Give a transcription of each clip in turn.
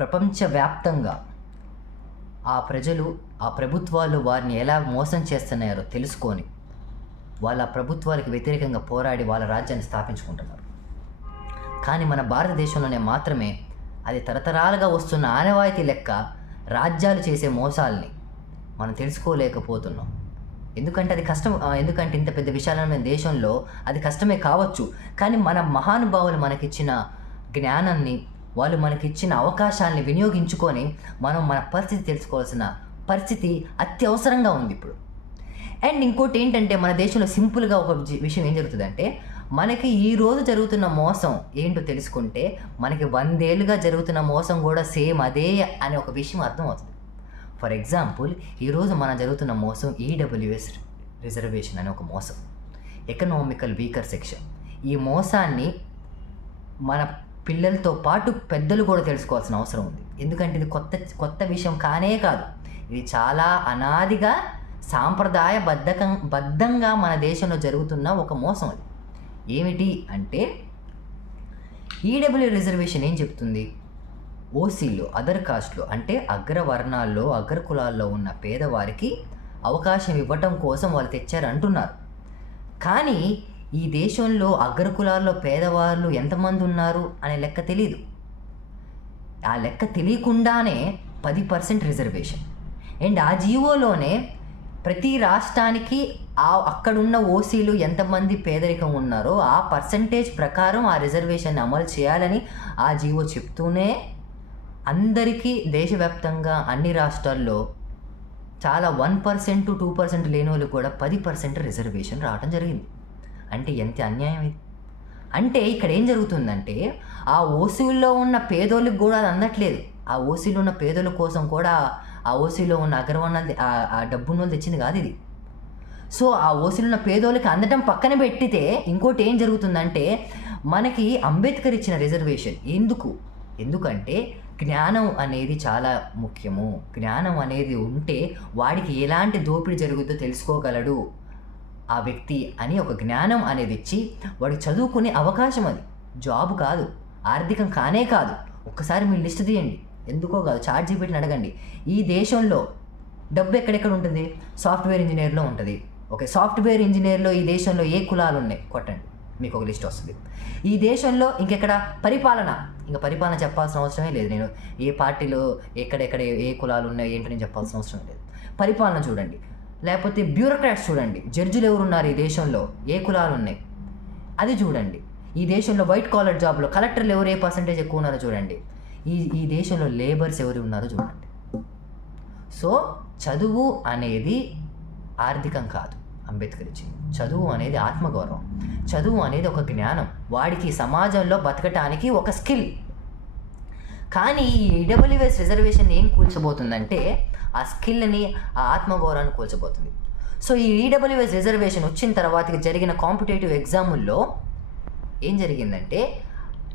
ప్రపంచవ్యాప్తంగా ఆ ప్రజలు, ఆ ప్రభుత్వాలు వారిని ఎలా మోసం చేస్తున్నారో తెలుసుకొని వాళ్ళ ప్రభుత్వాలకు వ్యతిరేకంగా పోరాడి వాళ్ళ రాజ్యాన్ని స్థాపించుకుంటున్నారు. కానీ మన భారతదేశంలోనే మాత్రమే అది తరతరాలుగా వస్తున్న ఆనవాయితీ లెక్క రాజ్యాలు చేసే మోసాలని మనం తెలుసుకోలేకపోతున్నాం. ఎందుకంటే అది కష్టం. ఎందుకంటే ఇంత పెద్ద విశాలమైన దేశంలో అది కష్టమే కావచ్చు, కానీ మన మహానుభావులు మనకిచ్చిన జ్ఞానాన్ని, వాళ్ళు మనకిచ్చిన అవకాశాలని వినియోగించుకొని మనం మన పరిస్థితి తెలుసుకోవాల్సిన పరిస్థితి అత్యవసరంగా ఉంది ఇప్పుడు. అండ్ ఇంకోటి ఏంటంటే, మన దేశంలో సింపుల్గా ఒక విషయం ఏం జరుగుతుందంటే, మనకి ఈరోజు జరుగుతున్న మోసం ఏంటో తెలుసుకుంటే మనకి 100 ఏళ్ళుగా జరుగుతున్న మోసం కూడా సేమ్ అదే అనే ఒక విషయం అర్థమవుతుంది. ఫర్ ఎగ్జాంపుల్, ఈరోజు మన జరుగుతున్న మోసం ఈడబ్ల్యూఎస్ రిజర్వేషన్ అనే ఒక మోసం, ఎకనామికల్ వీకర్ సెక్షన్. ఈ మోసాన్ని మన పిల్లలతో పాటు పెద్దలు కూడా తెలుసుకోవాల్సిన అవసరం ఉంది. ఎందుకంటే ఇది కొత్త విషయం కానే కాదు. ఇది చాలా అనాదిగా బద్ధంగా మన దేశంలో జరుగుతున్న ఒక మోసం. అది ఏమిటి అంటే, ఈడబ్ల్యూ రిజర్వేషన్ ఏం చెప్తుంది? ఓసీలో, అదర్ కాస్ట్లో అంటే అగ్రవర్ణాల్లో, అగ్రకులాల్లో ఉన్న పేదవారికి అవకాశం ఇవ్వటం కోసం వాళ్ళు తెచ్చారు అంటున్నారు. కానీ ఈ దేశంలో అగ్రకులాల్లో పేదవాళ్ళు ఎంతమంది ఉన్నారు అనే లెక్క తెలీదు. ఆ లెక్క తెలియకుండానే 10% రిజర్వేషన్. అండ్ ఆ జీవోలోనే ప్రతి రాష్ట్రానికి అక్కడున్న ఓసీలు ఎంతమంది పేదరికం ఉన్నారో ఆ పర్సంటేజ్ ప్రకారం ఆ రిజర్వేషన్ అమలు చేయాలని ఆ జీవో చెప్తూనే అందరికీ దేశవ్యాప్తంగా అన్ని రాష్ట్రాల్లో చాలా 1% to 2% లేని వాళ్ళు కూడా 10% రిజర్వేషన్ రావడం జరిగింది. అంటే ఎంత అన్యాయం ఇది! అంటే ఇక్కడ ఏం జరుగుతుందంటే, ఆ ఓసీల్లో ఉన్న పేదోళ్ళకి కూడా అది అందట్లేదు. ఆ ఓసీలో ఉన్న పేదోళ్ళ కోసం కూడా ఆ ఓసీలో ఉన్న అగ్రవర్ణాలు ఆ డబ్బున్నోళ్ళు తెచ్చింది కాదు ఇది. సో ఆ ఓసీలో ఉన్న పేదోళ్ళకి అందటం పక్కన పెట్టితే ఇంకోటి ఏం జరుగుతుందంటే, మనకి అంబేద్కర్ ఇచ్చిన రిజర్వేషన్ ఎందుకంటే జ్ఞానం అనేది చాలా ముఖ్యము. జ్ఞానం అనేది ఉంటే వాడికి ఎలాంటి దోపిడీ జరుగుతుందో తెలుసుకోగలడు ఆ వ్యక్తి అని ఒక జ్ఞానం అనేది ఇచ్చి వాడికి చదువుకునే అవకాశం. అది జాబ్ కాదు, ఆర్థికం కానే కాదు. ఒక్కసారి మీరు లిస్ట్ తీయండి, ఎందుకో కాదు ChatGPTని అడగండి. ఈ దేశంలో డబ్బు ఎక్కడెక్కడ ఉంటుంది? సాఫ్ట్వేర్ ఇంజనీర్లో ఉంటుంది. ఓకే, సాఫ్ట్వేర్ ఇంజనీర్లో ఈ దేశంలో ఏ కులాలు ఉన్నాయి కొట్టండి, మీకు ఒక లిస్ట్ వస్తుంది. ఈ దేశంలో ఇంకెక్కడ పరిపాలన చెప్పాల్సిన అవసరమే లేదు. నేను ఏ పార్టీలో ఎక్కడెక్కడ ఏ కులాలు ఉన్నాయి ఏంటో నేను చెప్పాల్సిన అవసరం లేదు. పరిపాలన చూడండి. లేకపోతే బ్యూరోక్రాట్స్ చూడండి, జడ్జిలు ఎవరున్నారు ఈ దేశంలో, ఏ కులాలు ఉన్నాయి అది చూడండి. ఈ దేశంలో వైట్ కాలర్ జాబ్లో కలెక్టర్లు ఎవరు, ఏ పర్సంటేజ్ ఎక్కువ ఉన్నారో చూడండి. ఈ దేశంలో లేబర్స్ ఎవరు ఉన్నారో చూడండి. సో చదువు అనేది ఆర్థికం కాదు, అంబేద్కర్ ఇచ్చింది. చదువు అనేది ఆత్మగౌరవం, చదువు అనేది ఒక జ్ఞానం, వాడికి సమాజంలో బతకటానికి ఒక స్కిల్. కానీ ఈ ఈడబ్ల్యూఎస్ రిజర్వేషన్ ఏం కూల్చబోతుందంటే, ఆ స్కిల్ని, ఆ ఆత్మగౌరవాన్ని కూల్చబోతుంది. సో ఈ ఈడబ్ల్యూఎస్ రిజర్వేషన్ వచ్చిన తర్వాత జరిగిన కాంపిటేటివ్ ఎగ్జాముల్లో ఏం జరిగిందంటే,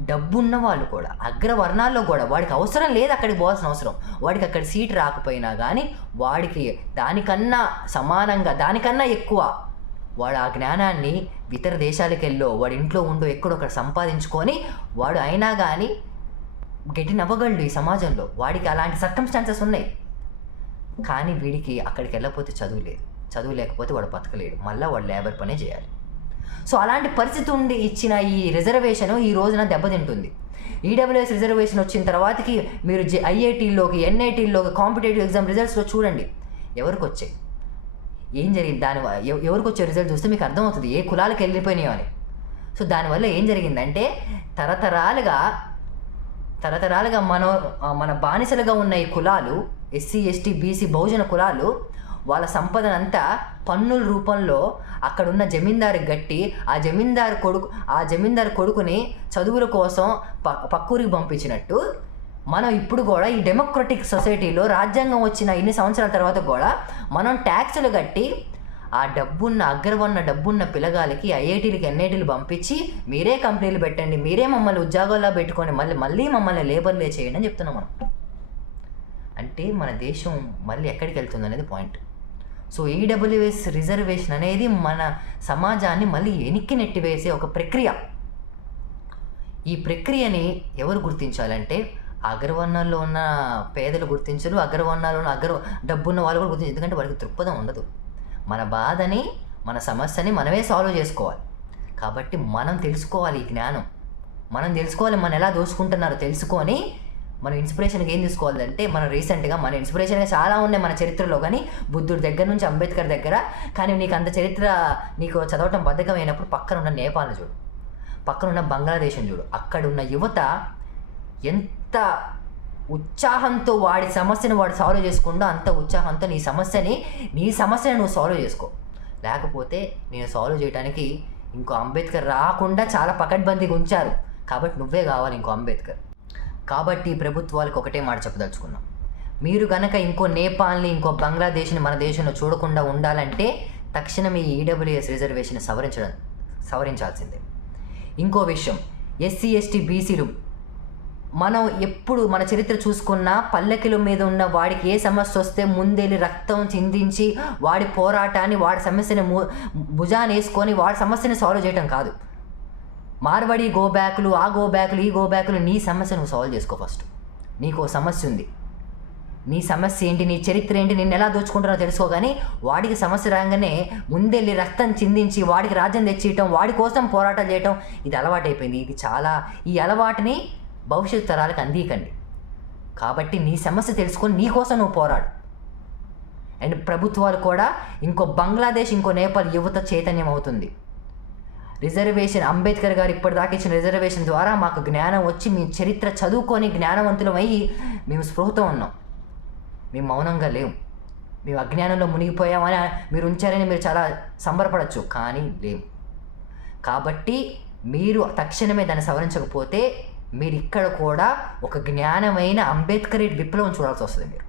డబ్బున్న వాళ్ళు కూడా, అగ్రవర్ణాల్లో కూడా వాడికి అవసరం లేదు అక్కడికి పోవాల్సిన అవసరం, వాడికి అక్కడ సీట్ రాకపోయినా కానీ వాడికి దానికన్నా సమానంగా, దానికన్నా ఎక్కువ వాడు ఆ జ్ఞానాన్ని ఇతర దేశాలకు వెళ్ళో, వాడి ఇంట్లో ఉండో ఎక్కడొక్కడ సంపాదించుకొని వాడు అయినా కానీ గెటిన్ అవ్వగలడు ఈ సమాజంలో. వాడికి అలాంటి సర్కమ్స్టాన్సెస్ ఉన్నాయి. కానీ వీడికి అక్కడికి వెళ్ళకపోతే చదువు లేదు, చదువు లేకపోతే వాడు బతకలేడు, మళ్ళీ వాడు లేబర్ పనే చేయాలి. సో అలాంటి పరిస్థితి ఉండి ఇచ్చిన ఈ రిజర్వేషన్ ఈ రోజున దెబ్బతింటుంది. ఈడబ్ల్యూఎస్ రిజర్వేషన్ వచ్చిన తర్వాతకి మీరు ఐఐటీల్లోకి, ఎన్ఐటీల్లోకి కాంపిటేటివ్ ఎగ్జామ్ రిజల్ట్స్లో చూడండి ఎవరికి వచ్చాయి, ఏం జరిగింది, ఎవరికి వచ్చే రిజల్ట్ చూస్తే మీకు అర్థమవుతుంది ఏ కులాలకు వెళ్ళిపోయినాయో అని. సో దానివల్ల ఏం జరిగిందంటే, తరతరాలుగా మన బానిసలుగా ఉన్న ఈ కులాలు, ఎస్సీ, ఎస్టీ, బీసీ, బహుజన కులాలు వాళ్ళ సంపదనంతా పన్నుల రూపంలో అక్కడున్న జమీందారికి గట్టి ఆ జమీందారు కొడుకుని చదువుల కోసం పక్కూరికి పంపించినట్టు, మనం ఇప్పుడు కూడా ఈ డెమోక్రటిక్ సొసైటీలో రాజ్యాంగం వచ్చిన ఇన్ని సంవత్సరాల తర్వాత కూడా మనం ట్యాక్సులు కట్టి ఆ డబ్బున్న పిల్లగాలకి ఐఐటీలకి, ఎన్ఐటీలు పంపించి మీరే కంపెనీలు పెట్టండి, మీరే మమ్మల్ని ఉద్యోగాల్లో పెట్టుకొని మళ్ళీ మమ్మల్ని లేబర్లే చేయండి అని చెప్తున్నాం మనం. అంటే మన దేశం మళ్ళీ ఎక్కడికి వెళ్తుంది అనేది పాయింట్. సో ఈడబ్ల్యూఎస్ రిజర్వేషన్ అనేది మన సమాజాన్ని మళ్ళీ వెనక్కి నెట్టివేసే ఒక ప్రక్రియ. ఈ ప్రక్రియని ఎవరు గుర్తించాలంటే అగ్రవర్ణాల్లో ఉన్న పేదలు గుర్తించరు, అగ్రవర్ణాల్లో ఉన్న డబ్బున్న వాళ్ళు కూడా గుర్తించరు. ఎందుకంటే వాడికి దృక్పథం ఉండదు. మన బాధని, మన సమస్యని మనమే సాల్వ్ చేసుకోవాలి. కాబట్టి మనం తెలుసుకోవాలి ఈ జ్ఞానం. మనం తెలుసుకోవాలి మనం ఎలా దోచుకుంటున్నారో తెలుసుకొని మనం ఇన్స్పిరేషన్కి ఏం తీసుకోవాలంటే, మనం రీసెంట్గా మన ఇన్స్పిరేషన్గా చాలా ఉన్నాయి మన చరిత్రలో, కానీ బుద్ధుడి దగ్గర నుంచి అంబేద్కర్ దగ్గర. కానీ నీకు అంత చరిత్ర నీకు చదవటం బద్ధకమైనప్పుడు పక్కన ఉన్న నేపాల్ని చూడు, పక్కన ఉన్న బంగ్లాదేశ్ని చూడు. అక్కడ ఉన్న యువత ఎంత ఉత్సాహంతో వాడి సమస్యను వాడు సాల్వ్ చేసుకుంటూ, అంత ఉత్సాహంతో నీ సమస్యను నువ్వు సాల్వ్ చేసుకో. లేకపోతే నేను సాల్వ్ చేయడానికి ఇంకో అంబేద్కర్ రాకుండా చాలా పకడ్బందీగా ఉంచారు. కాబట్టి నువ్వే కావాలి ఇంకో అంబేద్కర్. కాబట్టి ప్రభుత్వాలకు ఒకటే మాట చెప్పదలుచుకున్నాం. మీరు కనుక ఇంకో నేపాల్ని, ఇంకో బంగ్లాదేశ్ని మన దేశంలో చూడకుండా ఉండాలంటే తక్షణం ఈ ఈడబ్ల్యూఎస్ రిజర్వేషన్ సవరించాల్సిందే. ఇంకో విషయం, ఎస్సీ ఎస్టీ బీసీలు, మనం ఎప్పుడు మన చరిత్ర చూసుకున్నా పల్లకిల మీద ఉన్న వాడికి ఏ సమస్య వస్తే ముందెళ్ళి రక్తం చిందించి వాడి పోరాటాన్ని, వాడి సమస్యని భుజాన్ని వేసుకొని వాడి సమస్యని సాల్వ్ చేయడం కాదు. మార్వాడి గోబ్యాకులు, ఆ గోబ్యాకులు, ఈ గోబ్యాకులు, నీ సమస్య నువ్వు సాల్వ్ చేసుకో. ఫస్ట్ నీకు ఓ సమస్య ఉంది, నీ సమస్య ఏంటి, నీ చరిత్ర ఏంటి, నిన్ను ఎలా దోచుకుంటారో తెలుసుకో. కానీ వాడికి సమస్య రాగానే ముందెళ్ళి రక్తం చిందించి వాడికి రాజ్యం తెచ్చియటం, వాడి కోసం పోరాటాలు చేయటం, ఇది అలవాటైపోయింది. ఈ అలవాటుని భవిష్యత్తు తరాలకు అందియకండి. కాబట్టి నీ సమస్య తెలుసుకొని నీ కోసం నువ్వు పోరాడు. అండ్ ప్రభుత్వాలు కూడా ఇంకో బంగ్లాదేశ్, ఇంకో నేపాల్ యువత చైతన్యం అవుతుంది. రిజర్వేషన్, అంబేద్కర్ గారు ఇప్పటిదాకా ఇచ్చిన రిజర్వేషన్ ద్వారా మాకు జ్ఞానం వచ్చి మీ చరిత్ర చదువుకొని జ్ఞానవంతులం అయ్యి మేము స్పృహతో ఉన్నాం. మేము మౌనంగా లేవు. మేము అజ్ఞానంలో మునిగిపోయామని మీరు ఉంచారని మీరు చాలా సంబరపడచ్చు, కానీ లేవు. కాబట్టి మీరు తక్షణమే దాన్ని సవరించకపోతే మీరు ఇక్కడ కూడా ఒక జ్ఞానమైన అంబేద్కర్ విప్లవం చూడాల్సి వస్తుంది మీరు.